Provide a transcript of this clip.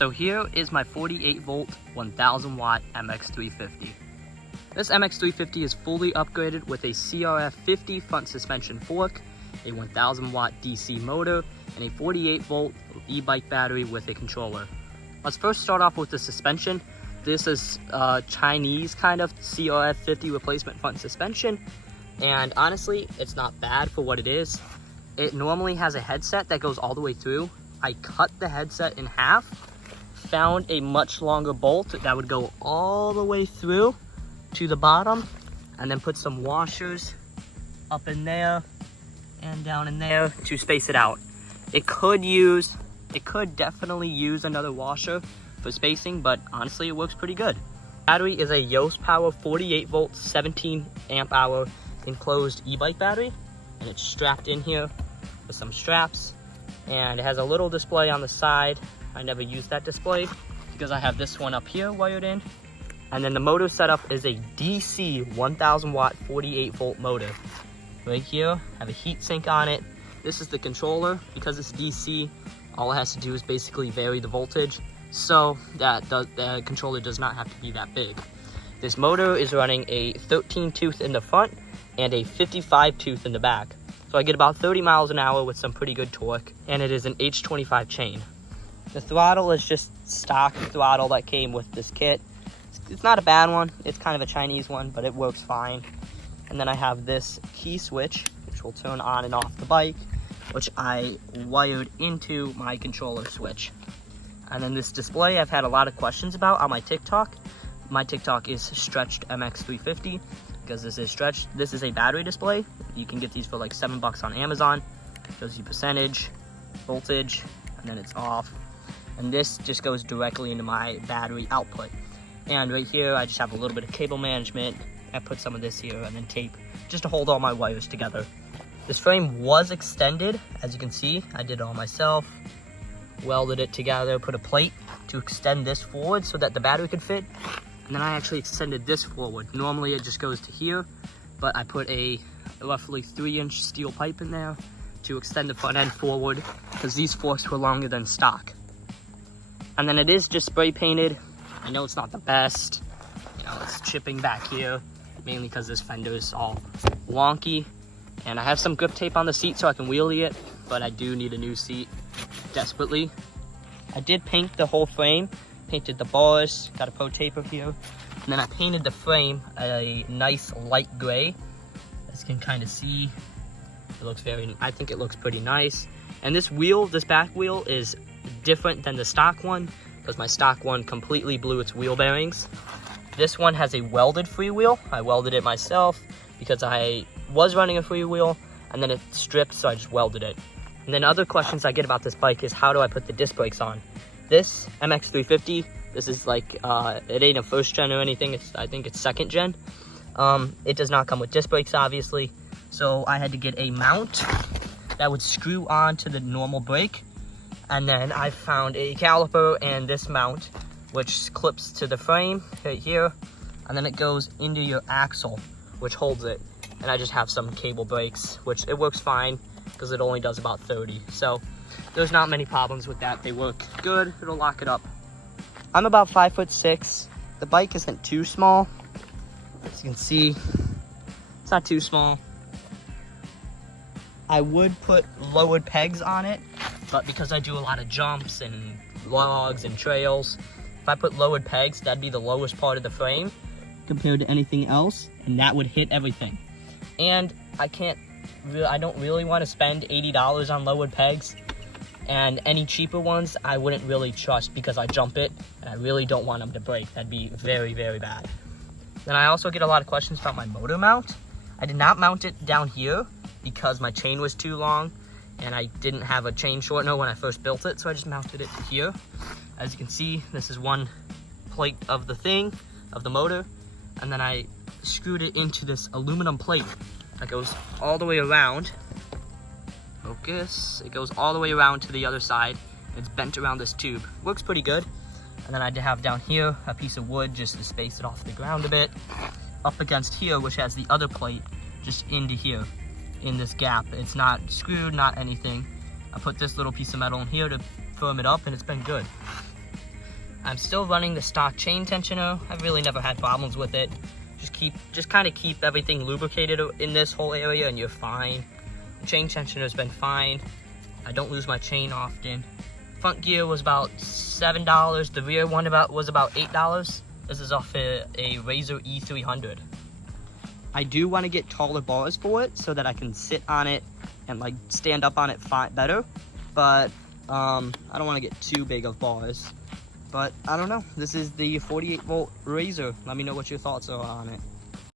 So here is my 48 volt 1000 watt MX350. This MX350 is fully upgraded with a CRF50 front suspension fork, a 1000 watt DC motor, and a 48 volt e-bike battery with a controller. Let's first start off with the suspension. This is Chinese kind of CRF50 replacement front suspension, and honestly, it's not bad for what it is. It normally has a headset that goes all the way through. I cut the headset in half, found a much longer bolt that would go all the way through to the bottom, and then put some washers up in there and down in there to space it out. It could definitely use another washer for spacing, but honestly it works pretty good. Battery is a Yoast Power 48 volt 17 amp hour enclosed e-bike battery, and it's strapped in here with some straps, and it has a little display on the side. I never use that display because I have this one up here wired in. And then the motor setup is a DC 1000 watt 48 volt motor. Right here, have a heat sink on it. This is the controller. Because it's DC, all it has to do is basically vary the voltage, so that the controller does not have to be that big. This motor is running a 13 tooth in the front and a 55 tooth in the back. So I get about 30 miles an hour with some pretty good torque, and it is an H25 chain. The throttle is just stock throttle that came with this kit. It's not a bad one. It's kind of a Chinese one, but it works fine. And then I have this key switch, which will turn on and off the bike, which I wired into my controller switch. And then this display I've had a lot of questions about on my TikTok. My TikTok is Stretched MX350 because this is stretched. This is a battery display. You can get these for like $7 on Amazon. Shows you percentage, voltage, and then it's off. And this just goes directly into my battery output. And right here, I just have a little bit of cable management. I put some of this here and then tape just to hold all my wires together. This frame was extended, as you can see. I did it all myself, welded it together, put a plate to extend this forward so that the battery could fit. And then I actually extended this forward. Normally it just goes to here, but I put a roughly 3-inch steel pipe in there to extend the front end forward because these forks were longer than stock. And then it is just spray painted. I know it's not the best. You know, it's chipping back here, mainly because this fender is all wonky. And I have some grip tape on the seat so I can wheelie it, but I do need a new seat desperately. I did paint the whole frame, painted the bars, got a pro taper here. And then I painted the frame a nice light gray. As you can kind of see, it looks I think it looks pretty nice. And this wheel, this back wheel is different than the stock one because my stock one completely blew its wheel bearings. This one has a welded freewheel. I welded it myself because I was running a freewheel and then it stripped, so I just welded it. And then other questions I get about this bike is how do I put the disc brakes on? This MX350, this is like, it ain't a first gen or anything. I think it's second gen. It does not come with disc brakes, obviously. So I had to get a mount that would screw on to the normal brake. And then I found a caliper and this mount, which clips to the frame right here. And then it goes into your axle, which holds it. And I just have some cable brakes, which it works fine because it only does about 30. So there's not many problems with that. They work good. It'll lock it up. I'm about 5'6". The bike isn't too small. As you can see, it's not too small. I would put lowered pegs on it, but because I do a lot of jumps and logs and trails, if I put lowered pegs, that'd be the lowest part of the frame compared to anything else, and that would hit everything. And I don't really want to spend $80 on lowered pegs, and any cheaper ones I wouldn't really trust because I jump it, and I really don't want them to break. That'd be very, very bad. Then I also get a lot of questions about my motor mount. I did not mount it down here because my chain was too long and I didn't have a chain shortener when I first built it, so I just mounted it here. As you can see, this is one plate of the motor, and then I screwed it into this aluminum plate that goes all the way around. Focus. It goes all the way around to the other side. It's bent around this tube. Works pretty good. And then I have down here a piece of wood just to space it off the ground a bit. Up against here, which has the other plate, just into here, in this gap. It's not screwed, not anything. I put this little piece of metal in here to firm it up, and it's been good. I'm still running the stock chain tensioner. I've really never had problems with it. Just kind of keep everything lubricated in this whole area and you're fine. The chain tensioner's been fine. I don't lose my chain often. Front gear was about $7. The rear one was about $8. This is off a Razor E300. I do want to get taller bars for it so that I can sit on it and like stand up on it better. But I don't want to get too big of bars. But I don't know. This is the 48 volt Razor. Let me know what your thoughts are on it.